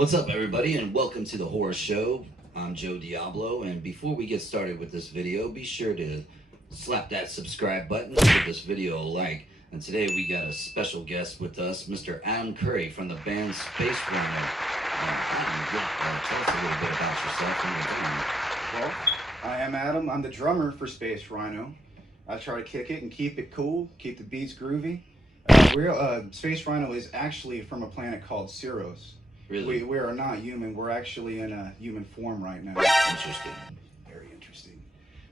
What's up, everybody, and welcome to the Horror Show. I'm Joe Diablo, and before we get started with this video, be sure to slap that subscribe button, give this video a like. And today we got a special guest with us, Mr. Adam Curry from the band Space RHYNO. Tell us a little bit about yourself and your band. Well, I am Adam. I'm the drummer for Space RHYNO. I try to kick it and keep it cool, keep the beats groovy. Space RHYNO is actually from a planet called Ceros. Really? We are not human. We're actually in a human form right now. Interesting. Very interesting.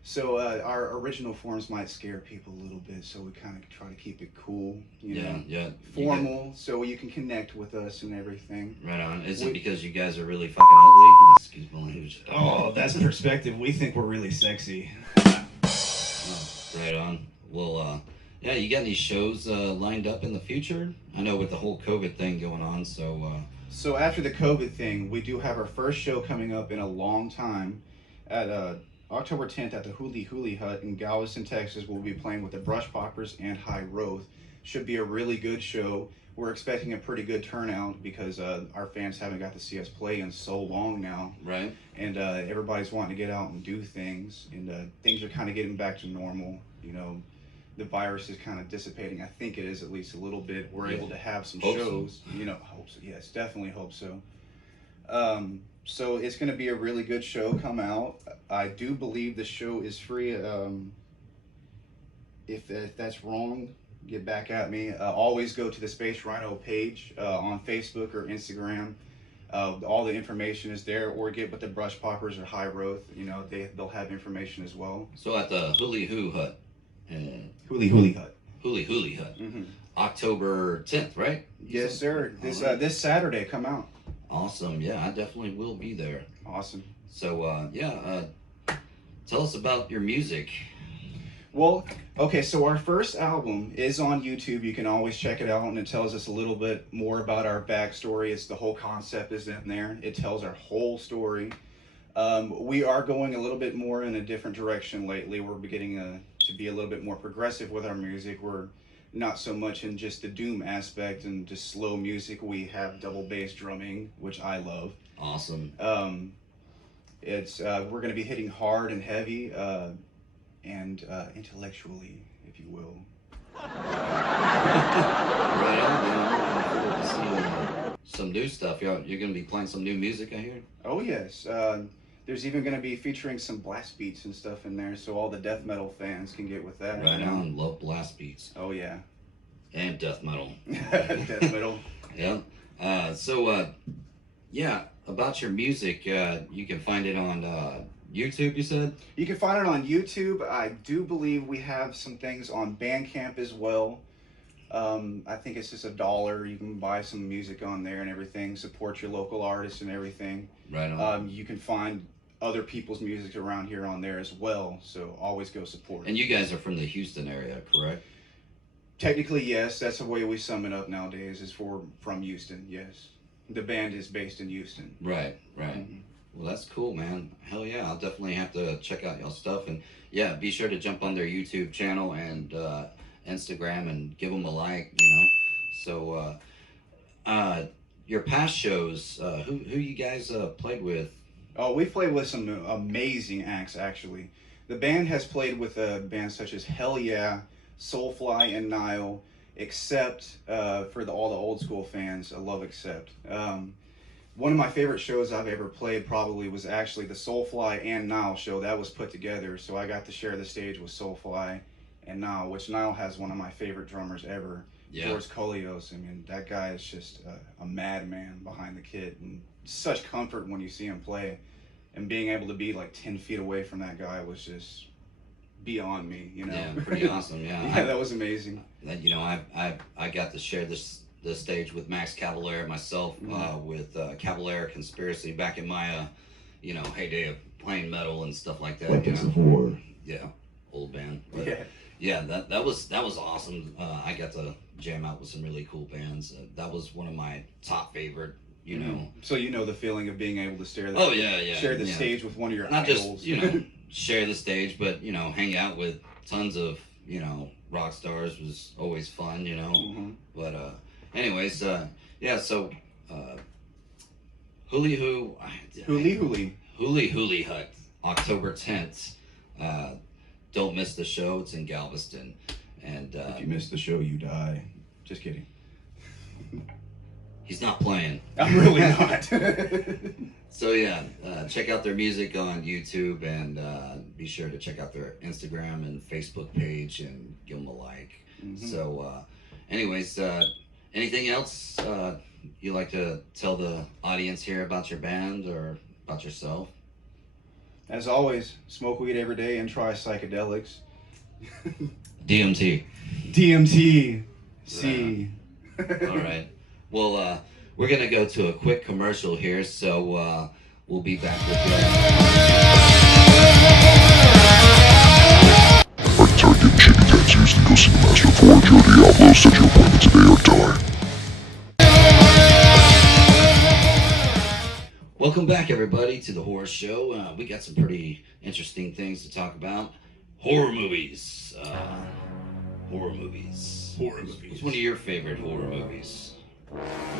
So our original forms might scare people a little bit, so we kind of try to keep it cool, you know, formal, so you can connect with us and everything. Right on. Is it because you guys are really fucking ugly? Excuse my language. Oh, that's perspective. We think we're really sexy. Oh, right on. Well, yeah, you got any shows lined up in the future? I know with the whole COVID thing going on, so... So after the COVID thing, we do have our first show coming up in a long time at October 10th at the Huli Huli Hut in Galveston, Texas. We'll be playing with the Brush Poppers and High Growth. Should be a really good show. We're expecting a pretty good turnout because our fans haven't got to see us play in so long now. Right. And everybody's wanting to get out and do things, and things are kind of getting back to normal, you know. The virus is kind of dissipating. I think it is, at least a little bit. We're able to have some shows. So. You know, hope so. Yes, definitely hope so. So it's going to be a really good show come out. I do believe the show is free. If that's wrong, get back at me. Always go to the Space RHYNO page on Facebook or Instagram. All the information is there, or get with the Brush Poppers or High Growth. You know, they'll have information as well. So at the Huli Hoo Hut. Huli Huli Hut. Huli Huli Hut. Mm-hmm. October 10th, right? Yes, sir. This Saturday, come out. Awesome. Yeah, I definitely will be there. Awesome. So, tell us about your music. Well, okay, so our first album is on YouTube. You can always check it out, and it tells us a little bit more about our backstory. It's the whole concept is in there. It tells our whole story. We are going a little bit more in a different direction lately. We're beginning to be a little bit more progressive with our music. We're not so much in just the doom aspect and just slow music. We have double bass drumming, which I love. Awesome. We're going to be hitting hard and heavy and intellectually, if you will. Right on. Some new stuff. You're going to be playing some new music, I hear? Oh, yes. There's even going to be featuring some blast beats and stuff in there, so all the death metal fans can get with that. Right on. Love blast beats. Oh, yeah. And death metal. Death metal. Yeah. About your music, you can find it on YouTube, you said? You can find it on YouTube. I do believe we have some things on Bandcamp as well. I think it's just $1. You can buy some music on there and everything. Support your local artists and everything. Right on. You can find other people's music around here on there as well. So always go support. And you guys are from the Houston area, correct? Technically, yes. That's the way we sum it up nowadays. Is from Houston. Yes, the band is based in Houston. Right. Mm-hmm. Well, that's cool, man. Hell yeah, I'll definitely have to check out y'all stuff. And yeah, be sure to jump on their YouTube channel and Instagram and give them a like, you know. So your past shows, who you guys played with? Oh, we've played with some amazing acts, actually. The band has played with bands such as Hell Yeah, Soulfly, and Nile, except for all the old school fans, I love Accept. One of my favorite shows I've ever played probably was actually the Soulfly and Nile show that was put together. So I got to share the stage with Soulfly and Nile, which Nile has one of my favorite drummers ever, George Colios. I mean, that guy is just a madman behind the kit, and such comfort when you see him play. And being able to be like 10 feet away from that guy was just beyond me, you know. Yeah, pretty awesome. Yeah, yeah, that was amazing. You know, I got to share the stage with Max Cavalera myself, with Cavalera Conspiracy back in my heyday of playing metal and stuff like that. Weapons of War. Yeah, old band. But, yeah, that was awesome. I got to jam out with some really cool bands. That was one of my top favorite. You know. So you know the feeling of being able to share the stage with one of your idols. Just share the stage, but hang out with tons of rock stars was always fun. But anyways, so Huli Hut, October 10th. Don't miss the show. It's in Galveston. And If you miss the show, you die. Just kidding. he's not playing. I'm really not. So yeah, check out their music on YouTube, and be sure to check out their Instagram and Facebook page and give them a like. So anyways, anything else you like to tell the audience here about your band or about yourself? As always, smoke weed every day and try psychedelics. DMT. DMT. C. All right. Well, we're going to go to a quick commercial here, so we'll be back with you. Items are given shipping tags used and go see the master for Joe Diablo. Set your appointment today or die. Welcome back, everybody, to the Horror Show. We got some pretty interesting things to talk about. Horror movies. Horror movies. What's one of your favorite horror movies?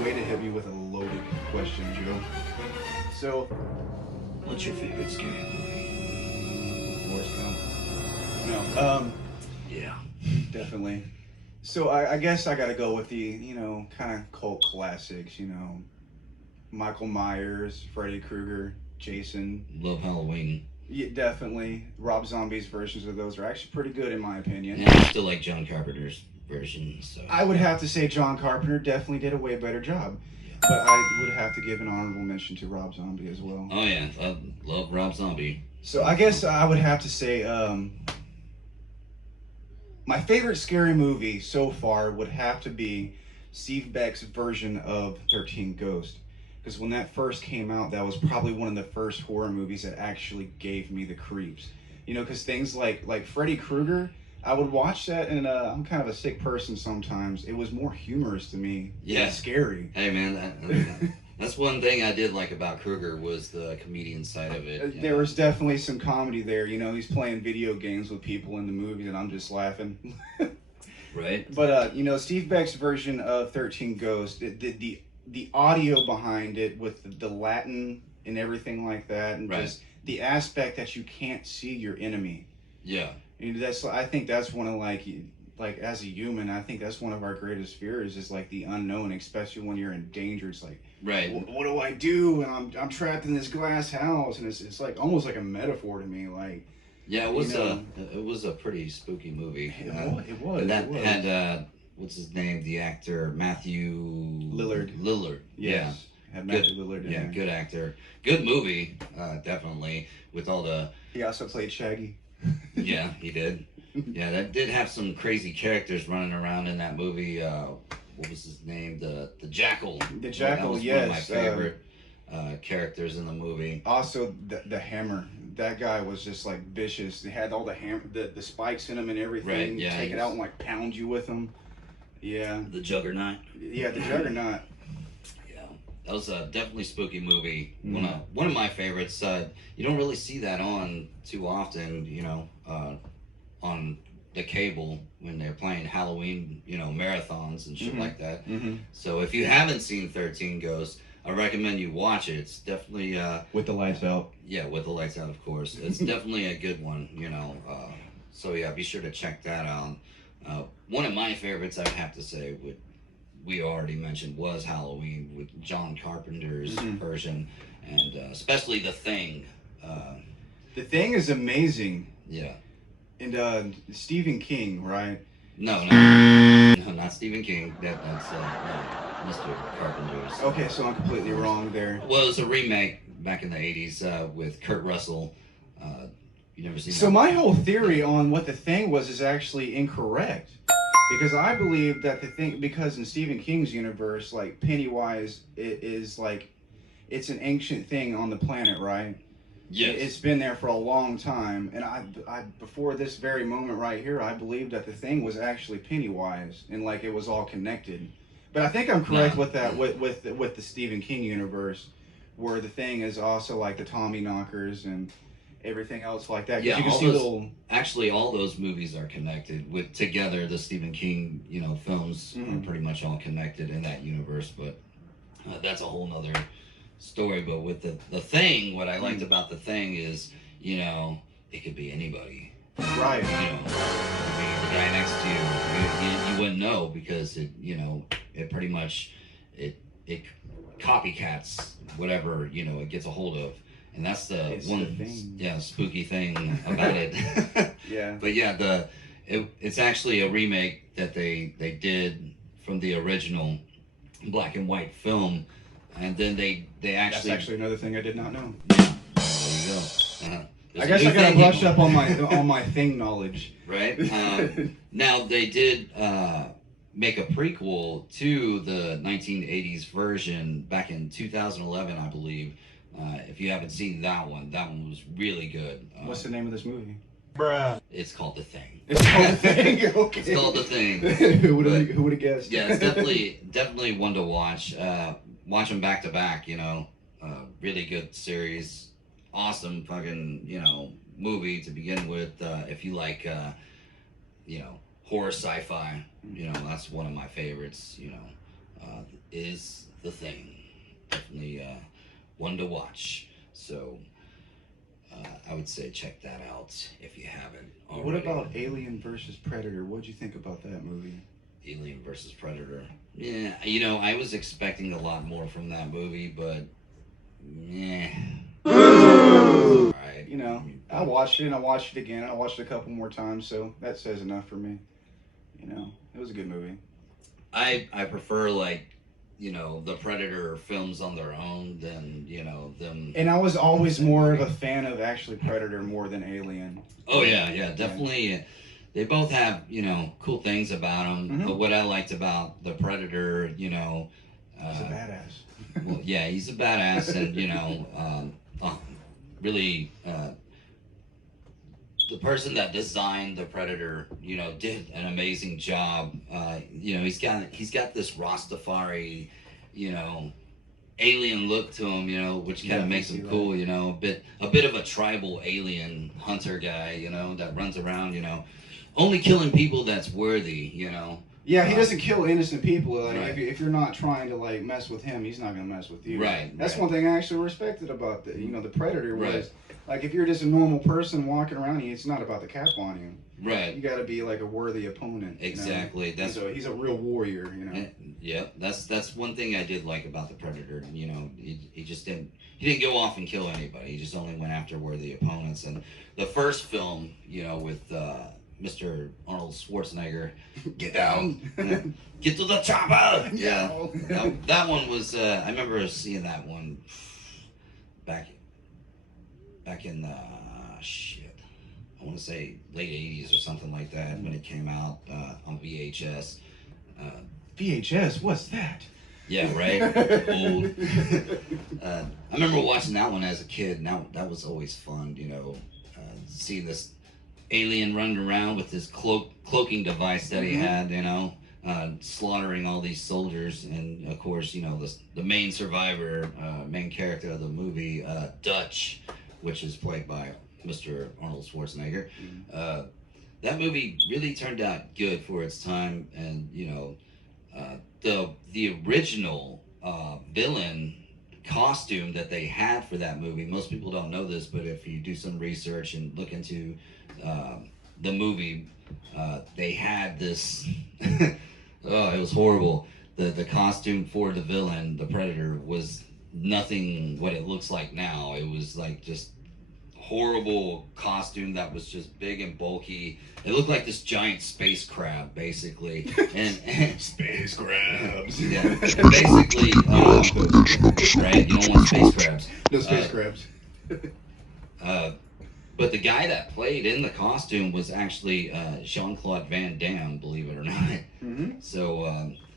Way to hit me with a loaded question, Joe. So, What's your favorite scary movie? Forrest Gump? No. Yeah. Definitely. So I guess I gotta go with the, kind of cult classics, Michael Myers, Freddy Krueger, Jason. Love Halloween. Yeah, definitely. Rob Zombie's versions of those are actually pretty good in my opinion. And I still like John Carpenter's version. So I would have to say John Carpenter definitely did a way better job. Yeah. But I would have to give an honorable mention to Rob Zombie as well. Oh yeah, I love Rob Zombie. So I guess I would have to say my favorite scary movie so far would have to be Steve Beck's version of 13 Ghosts. Because when that first came out, that was probably one of the first horror movies that actually gave me the creeps. Because things like Freddy Krueger, I would watch that, and I'm kind of a sick person sometimes. It was more humorous to me than scary. Hey man, that's one thing I did like about Krueger was the comedian side of it. There was definitely some comedy there. He's playing video games with people in the movies, and I'm just laughing. Right. But Steve Beck's version of 13 Ghosts, the audio behind it with the Latin and everything like that, and just the aspect that you can't see your enemy. Yeah. I think that's one of like as a human, I think that's one of our greatest fears is like the unknown, especially when you're in danger. It's like, what do I do? And I'm trapped in this glass house, and it's like almost like a metaphor to me. Like, yeah, it was a pretty spooky movie. It was. And that had what's his name? The actor Matthew Lillard. Yes. Had Matthew Lillard in there. Good actor. Good movie, definitely. With all the. He also played Shaggy. Yeah, he did. Yeah, that did have some crazy characters running around in that movie. What was his name? The Jackal. The Jackal, that was yes. one of my favorite characters in the movie. Also, the Hammer. That guy was just like vicious. He had all the spikes in him and everything. Right, yeah. Take it out and like pound you with them. Yeah. The Juggernaut. Yeah, the Juggernaut. Yeah, that was a definitely spooky movie. One of my favorites. You don't really see that on too often, on the cable when they're playing Halloween, marathons and shit like that. So if you haven't seen 13 Ghosts, I recommend you watch it. It's definitely with the lights out. Yeah, with the lights out, of course. It's definitely a good one, So yeah, be sure to check that out. One of my favorites, I'd have to say, we already mentioned, was Halloween with John Carpenter's version, and especially The Thing. The Thing is amazing. Yeah. And Stephen King, right? No, not Stephen King. That's Mr. Carpenter's. Okay, so I'm completely wrong there. Well, it was a remake back in the 80s with Kurt Russell. You never seen that? So my whole theory on what The Thing was is actually incorrect. Because I believe that because in Stephen King's universe, like Pennywise is like, it's an ancient thing on the planet, right? Yes. It's been there for a long time, and I before this very moment right here, I believed that The Thing was actually Pennywise, and like it was all connected. But I think I'm correct with that with the Stephen King universe, where The Thing is also like the Tommy knockers and everything else like that. Yeah, you can see actually all those movies are connected with together. The Stephen King, films are pretty much all connected in that universe. But that's a whole nother story. But with the Thing, what I liked about the Thing is, it could be anybody. Right. It could be the guy next to you. You wouldn't know because it pretty much it copycats whatever it gets a hold of. And that's the spooky thing about it. Yeah. But yeah, it's actually a remake that they did from the original black and white film, and then they actually. That's actually another thing I did not know. Yeah, there you go. I guess I gotta brush up on my Thing knowledge. Right. Now they did make a prequel to the 1980s version back in 2011, I believe. If you haven't seen that one was really good. What's the name of this movie? Bruh. It's called The Thing. It's called The Thing. Okay. It's called The Thing. Who would have guessed? Yeah, it's definitely one to watch. Watch them back to back. Really good series. Awesome fucking movie to begin with. If you like horror sci-fi, that's one of my favorites. Is The Thing. Definitely one to watch. So I would say check that out if you haven't already. What about Alien versus Predator? What'd you think about that movie? Alien versus Predator. Yeah, I was expecting a lot more from that movie, but Alright. I watched it and I watched it again. I watched it a couple more times, so that says enough for me. It was a good movie. I prefer the Predator films on their own than them. And I was always more of a fan of actually Predator more than Alien. Oh yeah, definitely. They both have cool things about them. Mm-hmm. But what I liked about the Predator, he's a badass. Well, yeah, he's a badass, and really. The person that designed the Predator, did an amazing job. He's got this Rastafari, alien look to him, which kind of makes him cool. A bit of a tribal alien hunter guy, that runs around, only killing people that's worthy, Yeah, he doesn't kill innocent people. Right. If you're not trying to mess with him, he's not gonna mess with you. Right. That's one thing I actually respected about the Predator was Right. if you're just a normal person walking around, it's not about the cap on you. Right. You got to be a worthy opponent. Exactly. He's a real warrior. Yeah, that's one thing I did like about the Predator. He just didn't go off and kill anybody. He just only went after worthy opponents. And the first film, with Mr. Arnold Schwarzenegger, Get down. Get to the chopper. Yeah. That one was. I remember seeing that one back in shit. I want to say late 80s or something like that when it came out on VHS. VHS, what's that? Yeah, right. Old. I remember watching that one as a kid. Now that was always fun, seeing this alien running around with this cloaking device that he had, slaughtering all these soldiers, and of course, the main survivor, main character of the movie, Dutch, which is played by Mr. Arnold Schwarzenegger. That movie really turned out good for its time, and the original villain costume that they had for that movie. Most people don't know this, but if you do some research and look into the movie, they had this. Oh, it was horrible. The costume for the villain, the Predator, was nothing what it looks like now. It was just horrible costume that was just big and bulky. It looked like this giant space crab, basically. And Space crabs. Yeah, basically. Right? You don't want space crabs. No space crabs. But the guy that played in the costume was actually Jean-Claude Van Damme, believe it or not. Mm-hmm. So,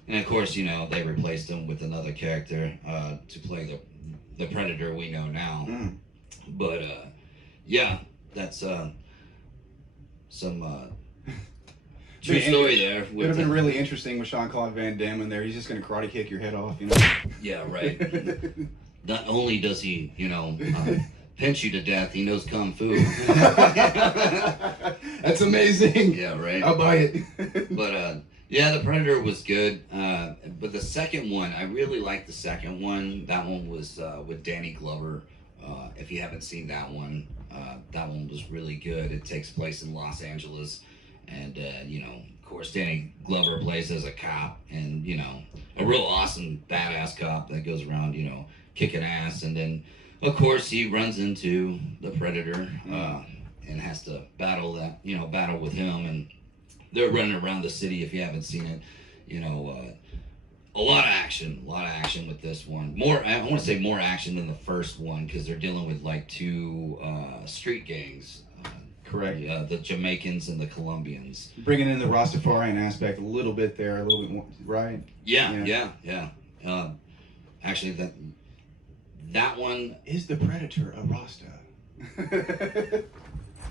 and of course, they replaced him with another character to play the Predator we know now. Mm. But yeah, that's some true story there. It would have been really interesting with Jean-Claude Van Damme in there. He's just going to karate kick your head off, Yeah, right. Not only does he, pinch you to death, he knows kung fu. That's amazing. Yeah, right. I'll buy it. But yeah, the Predator was good. but the second one, I really liked the second one. That one was with Danny Glover. If you haven't seen that one was really good. It takes place in Los Angeles, and you know, of course, Danny Glover plays as a cop, and you know, a real awesome badass cop that goes around, you know, kicking ass, and then of course he runs into the Predator and has to battle with him, and they're running around the city. If you haven't seen it, you know, a lot of action with this one. I want to say more action than the first one, because they're dealing with like two street gangs. Correct. The Jamaicans and the Colombians. Bringing in the Rastafarian aspect a little bit there, a little bit more, right? Yeah. Actually, that one is the Predator a Rasta.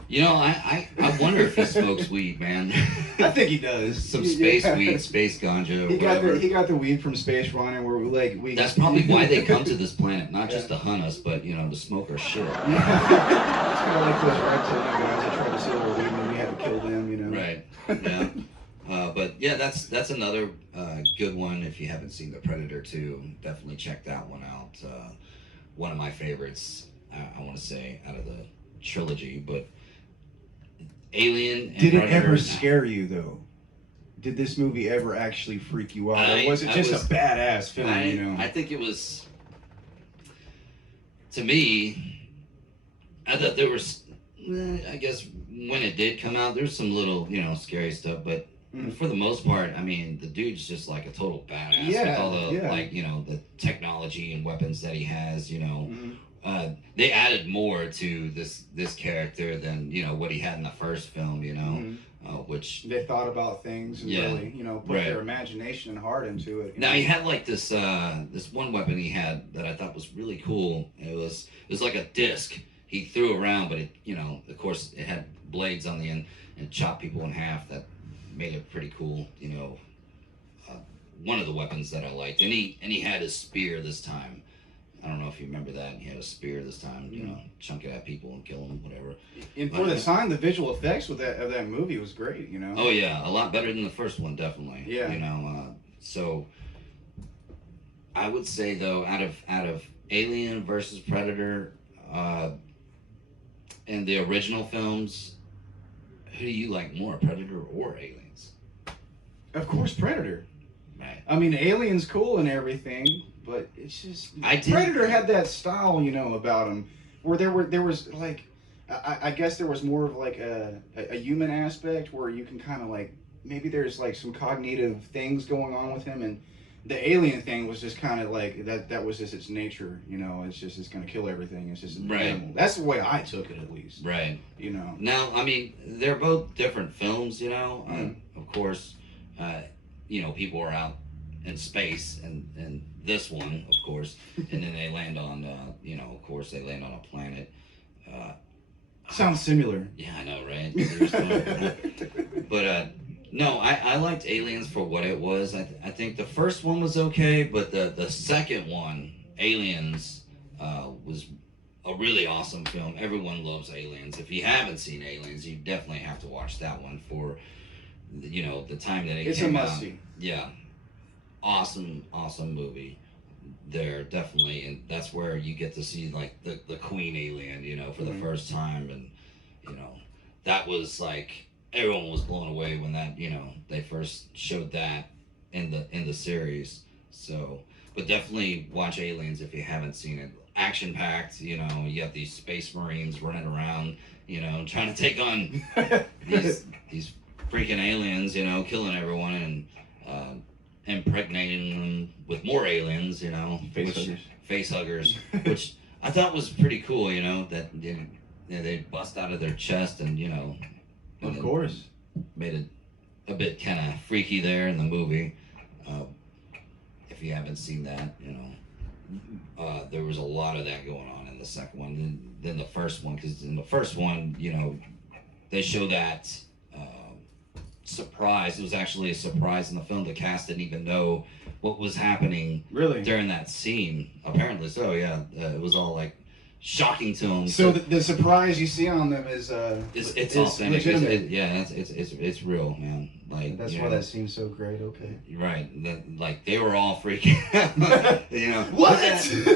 You know, I wonder if he smokes weed, man. I think he does. Some space weed, space ganja. He got the weed from Space RHYNO, where we. That's probably why they come to this planet, not just to hunt us, but you know, to smoke our shit. It's kind of like those reptilian guys that tried to steal our weed, and we had to kill them. You know. Right. Yeah. But yeah, that's another good one. If you haven't seen The Predator 2, definitely check that one out. One of my favorites, I want to say, out of the trilogy, but. Alien. And Did it Predator, ever scare you though? Did this movie ever actually freak you out, or was it just a badass film? I think it was. To me, I thought there was. I guess when it did come out, there's some little, you know, scary stuff, but for the most part, I mean, the dude's just like a total badass with all the like, you know, the technology and weapons that he has, you know. They added more to this character than, you know, what he had in the first film, you know, which they thought about things and really, you know, put their imagination and heart into it. Now he had like this one weapon he had that I thought was really cool. It was like a disc he threw around, but it, you know, of course it had blades on the end and chopped people in half. That made it pretty cool, you know. One of the weapons that I liked, and he had his spear this time. I don't know if you remember that. He had a spear this time, you know, chunk it at people and kill them, whatever. And for the time, the visual effects of that movie was great, you know. Oh yeah, a lot better than the first one, definitely. Yeah. You know, so I would say though, out of Alien versus Predator, and the original films, who do you like more, Predator or Aliens? Of course, Predator. Right. I mean, Alien's cool and everything. But it's just Predator had that style, you know, about him, where there was like, I guess there was more of like a human aspect where you can kind of like, maybe there's like some cognitive things going on with him, and the alien thing was just kind of like that was just its nature, you know. It's gonna kill everything. It's just an animal. That's the way I took it, at least. Right. You know. Now, I mean, they're both different films, you know. Of course, you know, people are out in space, and this one, of course, and then they land on, you know, of course, they land on a planet. Sounds similar. Yeah, I know, right? But no, I liked Aliens for what it was. I think the first one was okay, but the second one, Aliens, was a really awesome film. Everyone loves Aliens. If you haven't seen Aliens, you definitely have to watch that one for, you know, the time that it came out. It's a must-see. Yeah. Awesome movie there, definitely, and that's where you get to see like the queen alien, you know, for the first time, and you know, that was like everyone was blown away when that, you know, they first showed that in the series. So, but definitely watch Aliens if you haven't seen it. Action packed, you know, you have these space marines running around, you know, trying to take on these freaking aliens, you know, killing everyone, and impregnating them with more aliens, you know, face huggers, which I thought was pretty cool, you know, that they bust out of their chest, and you know, of course, made it a bit kind of freaky there in the movie. If you haven't seen that, you know, there was a lot of that going on in the second one than the first one, because in the first one, you know, they show that surprise. It was actually a surprise in the film. The cast didn't even know what was happening really during that scene. Apparently so, yeah. It was all like shocking to them. So the surprise you see on them is it's authentic. legitimate. It's real, man. Like That's why that seems so great. Okay. Right. Like they were all freaking out. You know. What?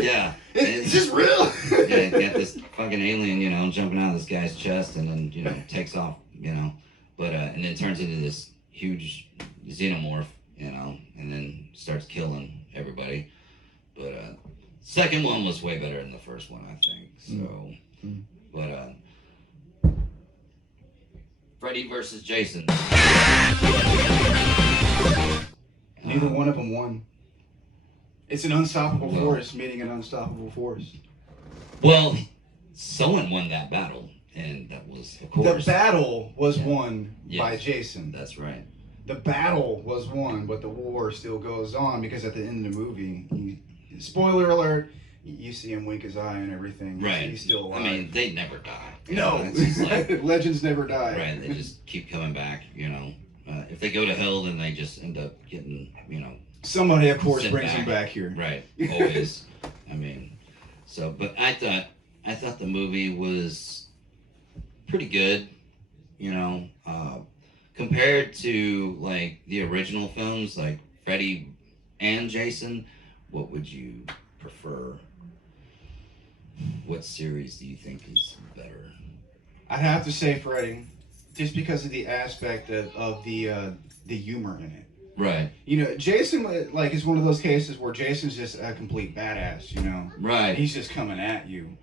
Yeah. Is this real? Yeah, get this fucking alien, you know, jumping out of this guy's chest and then, you know, takes off, you know. But and then turns into this huge xenomorph, you know, and then starts killing everybody. But second one was way better than the first one, I think. So, but Freddy versus Jason. Neither one of them won. It's an unstoppable force meeting an unstoppable force. Well, someone won that battle, and that was, of course, the battle was won by Jason. That's right. The battle was won, but the war still goes on because at the end of the movie, spoiler alert, you see him wink his eye and everything. Right. He's still alive. I mean, they never die. No. It's just like, legends never die. right. They just keep coming back, you know. If they go to hell, then they just end up getting, you know. Somebody, of course, sent brings them back here. Right. Always. I mean, so, but I thought the movie was pretty good, you know, compared to like the original films, like Freddy and Jason. What would you prefer? What series do you think is better? I'd have to say Freddy, just because of the aspect of the humor in it. Right. You know, Jason, like, is one of those cases where Jason's just a complete badass, you know? Right. He's just coming at you.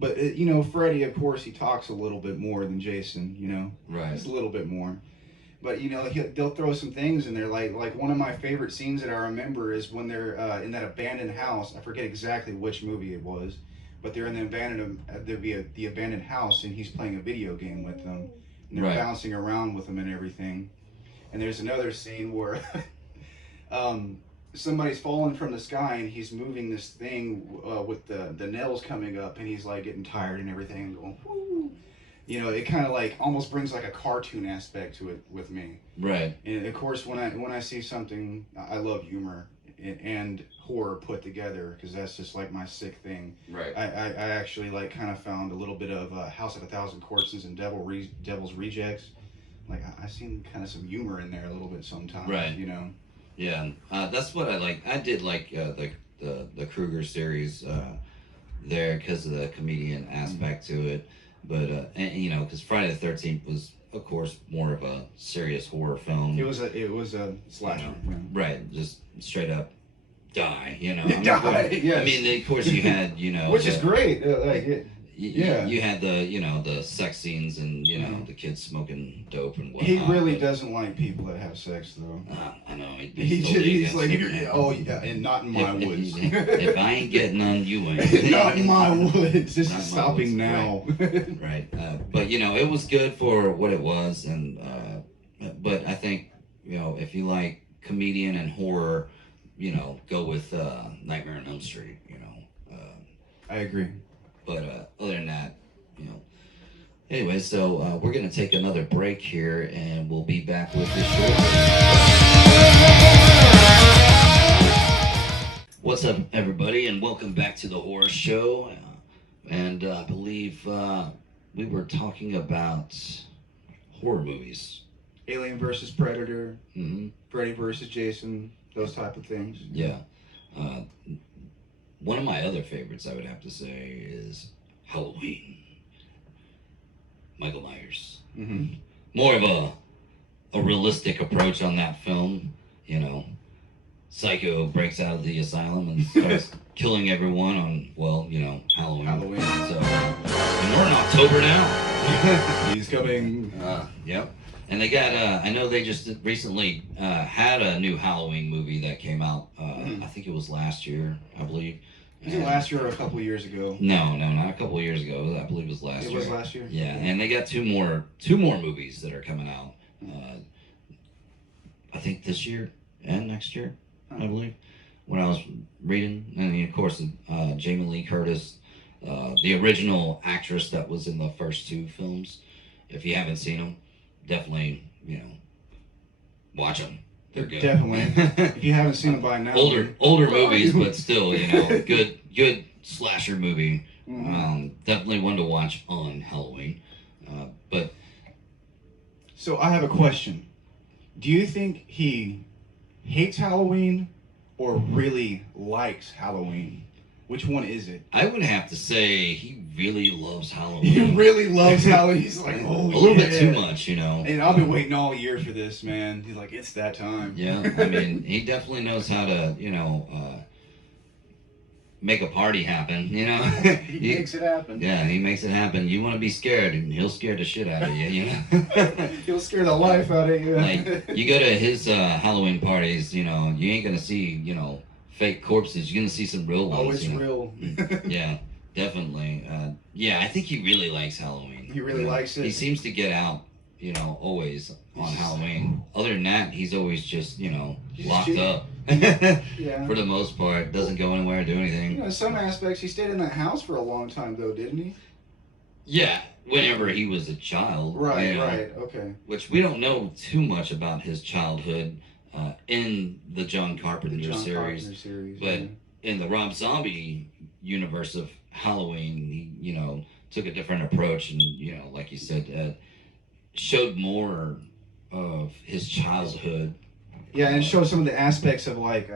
But, you know, Freddy, of course, he talks a little bit more than Jason, you know? Right. Just a little bit more. But, you know, they'll throw some things in there. Like one of my favorite scenes that I remember is when they're in that abandoned house. I forget exactly which movie it was. But they're in the abandoned house, and he's playing a video game with them. And they're bouncing around with them and everything. And there's another scene where somebody's falling from the sky, and he's moving this thing with the nails coming up, and he's like getting tired and everything, and going, whoo. You know, it kind of like almost brings like a cartoon aspect to it with me. Right. And of course, when I see something, I love humor and horror put together, because that's just like my sick thing. Right. I actually like kind of found a little bit of House of a Thousand Corpses and Devil's Rejects. Like I seen kind of some humor in there a little bit sometimes. Right. You know. Yeah, that's what I like. I did like the Krueger series there because of the comedian aspect to it. But and, you know, because Friday the 13th was, of course, more of a serious horror film. It was a slasher. You know, right, just straight up die. You know, Yes. I mean, of course, you had, you know, which is great. You had the sex scenes and the kids smoking dope and whatnot. He really doesn't like people that have sex, though. I know. He's like, and not in my woods. If I ain't getting none, you ain't. Not in my woods. This is stopping now. Right. But it was good for what it was, and but I think if you like comedian and horror, go with Nightmare on Elm Street. I agree. But other than that, Anyway, so we're going to take another break here, and we'll be back with this shortly. What's up, everybody, and welcome back to the Horror Show. And I believe we were talking about horror movies. Alien versus Predator, Freddy versus Jason, those type of things. Yeah. One of my other favorites, I would have to say, is Halloween. Michael Myers. More of a realistic approach on that film. Psycho breaks out of the asylum and starts killing everyone on, Halloween. So, and we're in October now. He's coming. Yep. And they got, I know they just recently had a new Halloween movie that came out. I think it was last year, I believe. Was it last year or a couple of years ago? No, not a couple of years ago. I believe it was last year. It was last year? Yeah, and they got two more movies that are coming out. I think this year and next year, I believe, when I was reading. And of course, Jamie Lee Curtis, the original actress that was in the first two films. If you haven't seen them, definitely, watch them. They're good. Definitely. If you haven't seen them by now. Older movies, but still, good slasher movie Definitely one to watch on Halloween. But So I have a question. Do you think he hates Halloween or really likes Halloween? Which one is it? I would have to say he really loves Halloween. He really loves Halloween. He's like, oh, a little bit too much, you know. And I've been waiting all year for this, man. He's like, it's that time. Yeah, I mean, he definitely knows how to, make a party happen, you know. He makes it happen. Yeah, he makes it happen. You want to be scared, and he'll scare the shit out of you, you know. He'll scare the life out of you. Like, you go to his Halloween parties, you know, you ain't gonna see, fake corpses. You're gonna see some real ones. Oh, it's real. Yeah, definitely. Yeah, I think he really likes Halloween. He really likes it. He seems to get out, always on Halloween. Other than that, he's always just, locked up. Yeah. For the most part, doesn't go anywhere, do anything. In some aspects, he stayed in that house for a long time, though, didn't he? Yeah, whenever he was a child. Right, okay. Which we don't know too much about his childhood in the John Carpenter series. But in the Rob Zombie universe of Halloween, he, took a different approach and, like you said, showed more of his childhood. Yeah, and it showed some of the aspects of, like,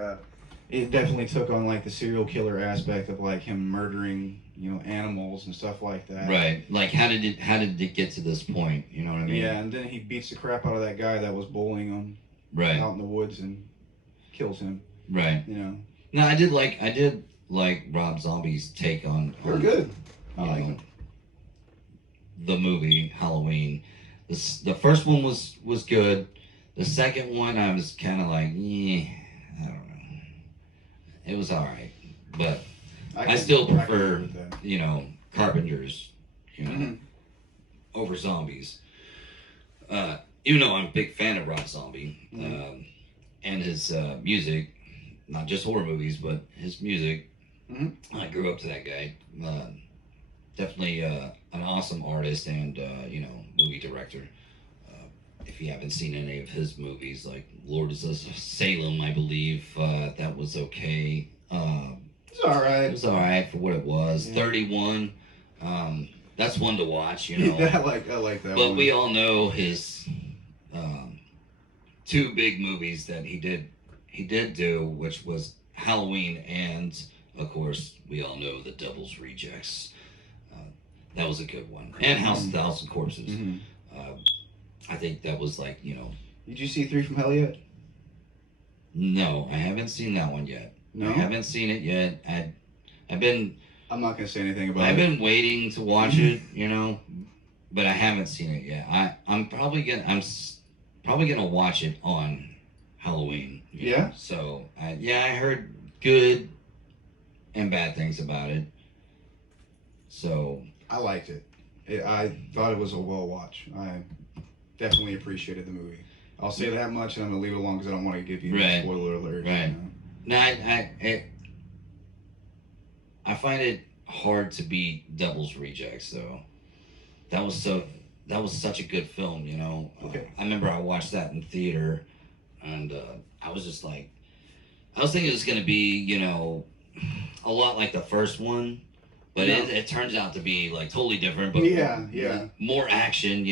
it definitely took on, like, the serial killer aspect of, like, him murdering, animals and stuff like that. Right. Like, how did it get to this point? You know what I mean? Yeah, and then he beats the crap out of that guy that was bullying him. Right. Out in the woods and kills him. Right. No, I did like Rob Zombie's take on They're good. The movie Halloween. The first one was good. The second one, I was kind of like, I don't know. It was all right, but I still prefer, Carpenter's, over Zombies. Even though I'm a big fan of Rob Zombie and his music, not just horror movies, but his music. I grew up to that guy. Definitely an awesome artist and, movie director. If you haven't seen any of his movies, like Lords of Salem, I believe, that was okay. It's all right. It was all right for what it was. 31, that's one to watch, Yeah, I like that But one. we all know his two big movies that he did do, which was Halloween and, of course, we all know The Devil's Rejects. That was a good one. And House of Thousand Corpses. I think that was like, Did you see Three from Hell yet? No, I haven't seen that one yet. No? I haven't seen it yet. I'm not gonna say anything about it. I've been waiting to watch it, but I haven't seen it yet. I'm probably gonna watch it on Halloween. Yeah? So I heard good and bad things about it. So I liked it. I thought it was a well watch. I definitely appreciated the movie. I'll say that much, and I'm gonna leave it alone because I don't want to give you a spoiler alert. Right. No, I find it hard to beat Devil's Rejects, though. That was such a good film, Okay. I remember I watched that in theater, and I was just like, I was thinking it was gonna be, a lot like the first one, but it turns out to be like totally different. But more action,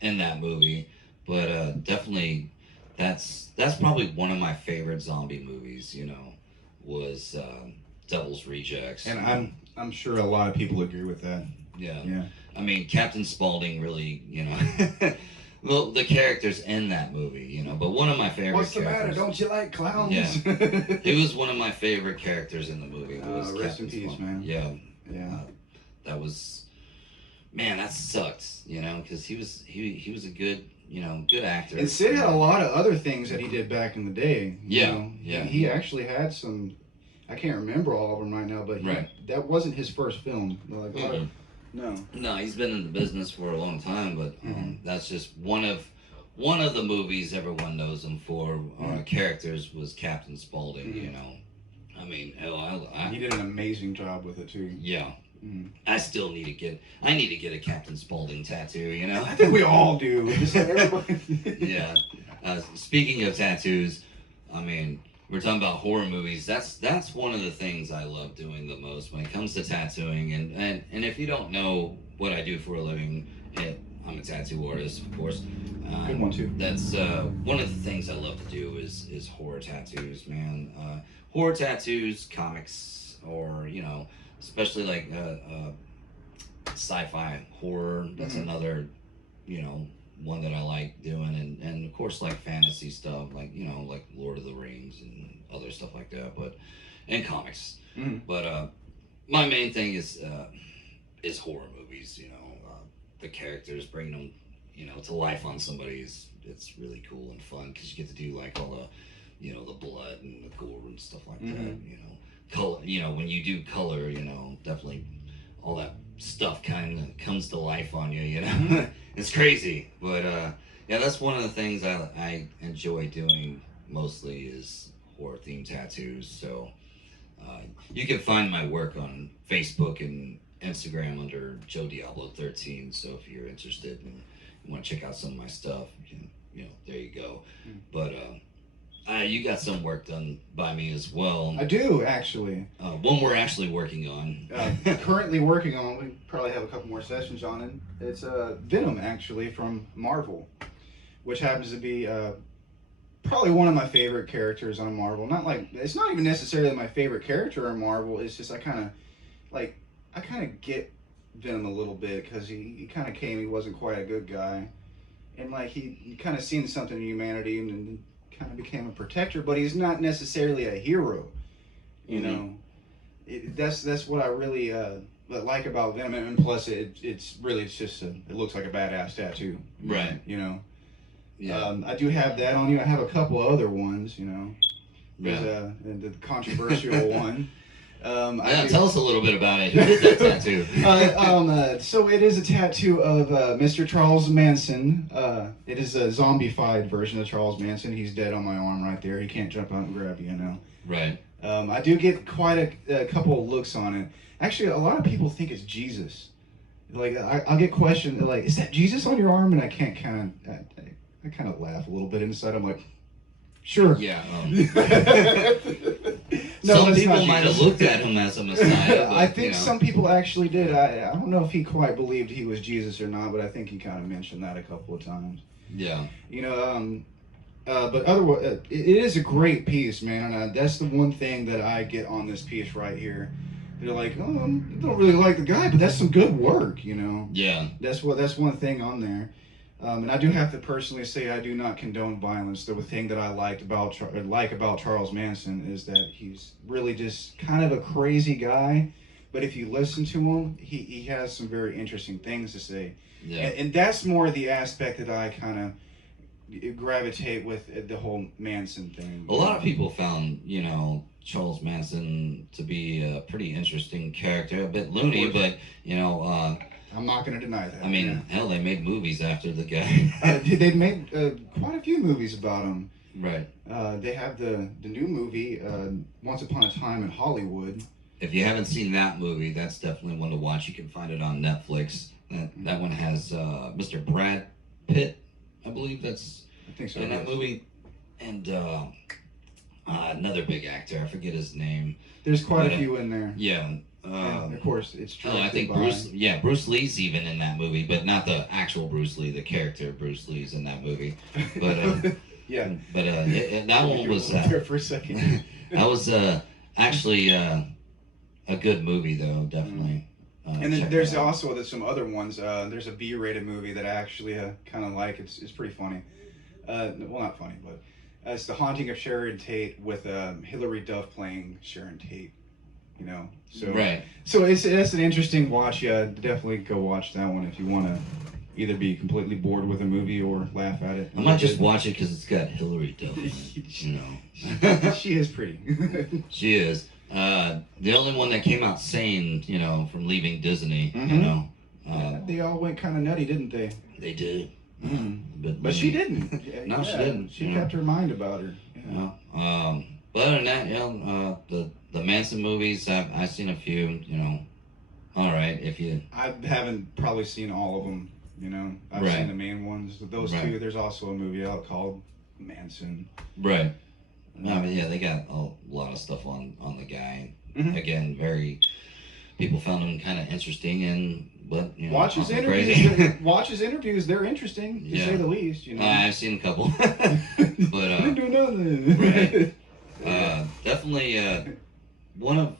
in that movie. But definitely, that's probably one of my favorite zombie movies. Was Devil's Rejects. And I'm sure a lot of people agree with that. Yeah. Yeah. I mean, Captain Spaulding really, well, the characters in that movie, but one of my favorite What's the characters. matter? Don't you like clowns? Yeah. It was one of my favorite characters in the movie. Was rest Captain in peace, Spaulding. man. Yeah. Yeah. That was, man, that sucked, because he was a good, good actor. And Sid had a lot of other things that he did back in the day. Yeah. He actually had some. I can't remember all of them right now, but that wasn't his first film. Like, No, he's been in the business for a long time, but that's just one of the movies everyone knows him for. Characters was Captain Spaulding. I mean, hell, he did an amazing job with it too. Yeah. I still need to get a Captain Spaulding tattoo. I think we all do. Just like everybody. Yeah. Speaking of tattoos, I mean, we're talking about horror movies. That's one of the things I love doing the most when it comes to tattooing. And if you don't know what I do for a living, I'm a tattoo artist, of course. Good one too. That's one of the things I love to do is horror tattoos, man. Horror tattoos, comics, or especially like sci-fi horror. That's another one that I like doing, and of course like fantasy stuff, like like Lord of the Rings and other stuff like that, and comics. But my main thing is horror movies. The characters, bringing them to life on somebody it's really cool and fun because you get to do like all the blood and the gore and stuff like that. Color. When you do color, definitely all that stuff kind of comes to life on you. It's crazy, but yeah, that's one of the things I enjoy doing mostly is horror themed tattoos. So you can find my work on Facebook and Instagram under Joe Diablo 13. So if you're interested and you want to check out some of my stuff, there you go. But you got some work done by me as well. I do, actually. One we're actually working on. Currently working on. We probably have a couple more sessions on it. It's Venom, actually, from Marvel, which happens to be probably one of my favorite characters on Marvel. It's not even necessarily my favorite character on Marvel. It's just I kind of get Venom a little bit because he kind of he wasn't quite a good guy, and he kind of seen something in humanity and kind of became a protector, but he's not necessarily a hero. That's what I really like about Venom, and plus it looks like a badass tattoo. Right. Yeah. I do have that on you. I have a couple of other ones. There's Yeah. The controversial one. Tell us a little bit about it. Who did that tattoo? So it is a tattoo of Mr. Charles Manson. It is a zombified version of Charles Manson. He's dead on my arm right there. He can't jump out and grab you, Right. I do get quite a couple of looks on it. Actually, a lot of people think it's Jesus. I'll get questioned, like, is that Jesus on your arm? And I kind of laugh a little bit inside. I'm like, sure. Yeah. No, some people might have looked at him as a Messiah. But, I think some people actually did. I don't know if he quite believed he was Jesus or not, but I think he kind of mentioned that a couple of times. Yeah. But otherwise, it is a great piece, man. And that's the one thing that I get on this piece right here. They're like, oh, I don't really like the guy, but that's some good work, Yeah. That's one thing on there. And I do have to personally say I do not condone violence. The thing that I like about Charles Manson is that he's really just kind of a crazy guy, but if you listen to him, he has some very interesting things to say. Yeah. And that's more the aspect that I kind of gravitate with the whole Manson thing. A lot of people found, Charles Manson to be a pretty interesting character, a bit loony, but I'm not going to deny that. I mean, hell, they made movies after the guy. They made quite a few movies about him. Right. They have the new movie, Once Upon a Time in Hollywood. If you haven't seen that movie, that's definitely one to watch. You can find it on Netflix. That one has Mr. Brad Pitt, I believe I think so, in that movie, and another big actor. I forget his name. There's quite a few in there. Yeah. And of course, it's true. I think Bruce Lee's even in that movie, but not the actual Bruce Lee. The character Bruce Lee's in that movie. But yeah. But that one was there for a second. That was actually a good movie, though, definitely. And then there's also some other ones. There's a B-rated movie that I actually kind of like. It's pretty funny. Well, not funny, but it's The Haunting of Sharon Tate with Hilary Duff playing Sharon Tate. So right. So that's an interesting watch. Yeah, definitely go watch that one if you want to either be completely bored with a movie or laugh at it. I might just watch it because it's got Hilary Duff in it, She is pretty. She is. The only one that came out sane, from leaving Disney, they all went kind of nutty, didn't they? They did. But she didn't. No, she didn't. She kept her mind about her. Yeah. But other than that, the Manson movies, I've seen a few, all right, if you... I haven't probably seen all of them, I've seen the main ones. Those two, there's also a movie out called Manson. Right. I mean, yeah, they got a lot of stuff on the guy. Mhm. Again, people found him kind of interesting, but you know, Watch his nothing interviews. crazy. Watch his interviews. They're interesting to Yeah. say the least. You know. I've seen a couple, but Didn't do nothing. right. Definitely one of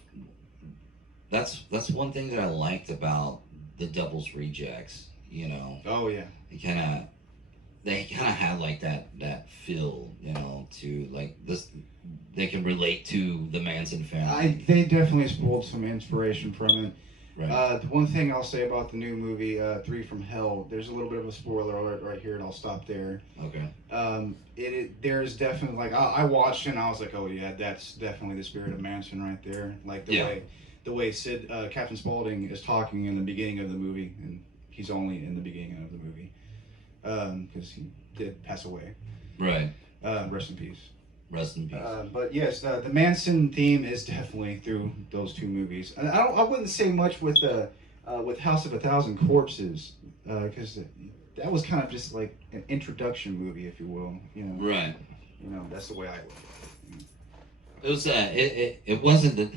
that's one thing that I liked about the Devil's Rejects. You know, Oh yeah. they kind of had like that feel, you know, to like this. They can relate to the Manson family. They definitely pulled some inspiration from it. Right. The one thing I'll say about the new movie, Three from Hell, there's a little bit of a spoiler alert right here, and I'll stop there. Okay. There's definitely like I watched it and I was like, oh yeah, that's definitely the spirit of Manson right there. Like the way Sid Captain Spaulding is talking in the beginning of the movie, and he's only in the beginning of the movie because he did pass away. Right. Rest in peace. Rest in peace. But yes, the Manson theme is definitely through those two movies. And I wouldn't say much with House of a Thousand Corpses, because that was kind of just like an introduction movie, if you will. You know. Right. You know, that's the way I look at it. It was it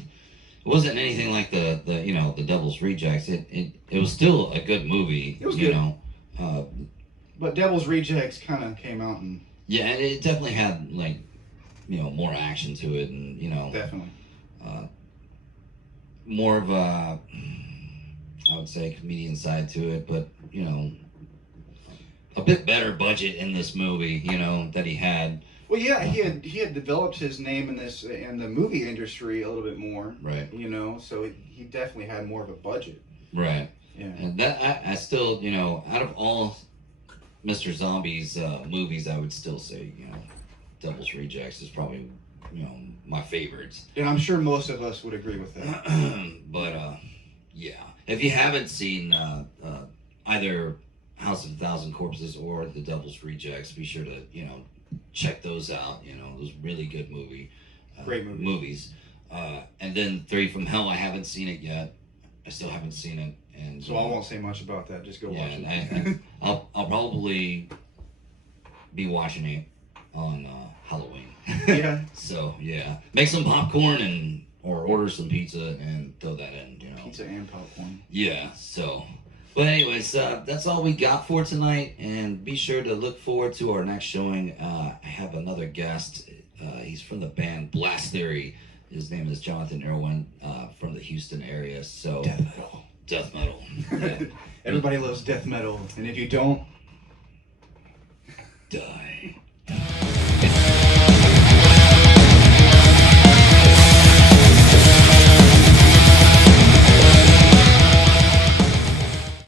wasn't anything like the the Devil's Rejects. It was still a good movie. It was you good. know. But Devil's Rejects kind of came out and Yeah, and it definitely had like more action to it, and definitely. more of a, I would say, comedian side to it, but a bit better budget in this movie, that he had. Well, yeah, he had developed his name in the movie industry a little bit more, Right. So he definitely had more of a budget. Right. Yeah. And that I still, out of all Mr. Zombie's movies, I would still say, Devil's Rejects is probably, my favorites. And I'm sure most of us would agree with that. But yeah, if you haven't seen either House of a Thousand Corpses or The Devil's Rejects, be sure to check those out. Those really good Great movies. And then Three from Hell, I haven't seen it yet. I still haven't seen it, and So I won't say much about that. Just go watch it. I'll probably be watching it on Halloween. Yeah. So yeah, make some popcorn or order some pizza and throw that in. Pizza and popcorn. Yeah. So, but anyways, that's all we got for tonight, and be sure to look forward to our next showing. I have another guest. He's from the band Blast Theory. His name is Jonathan Irwin from the Houston area. So death metal. Yeah. Everybody loves death metal, and if you don't, Die.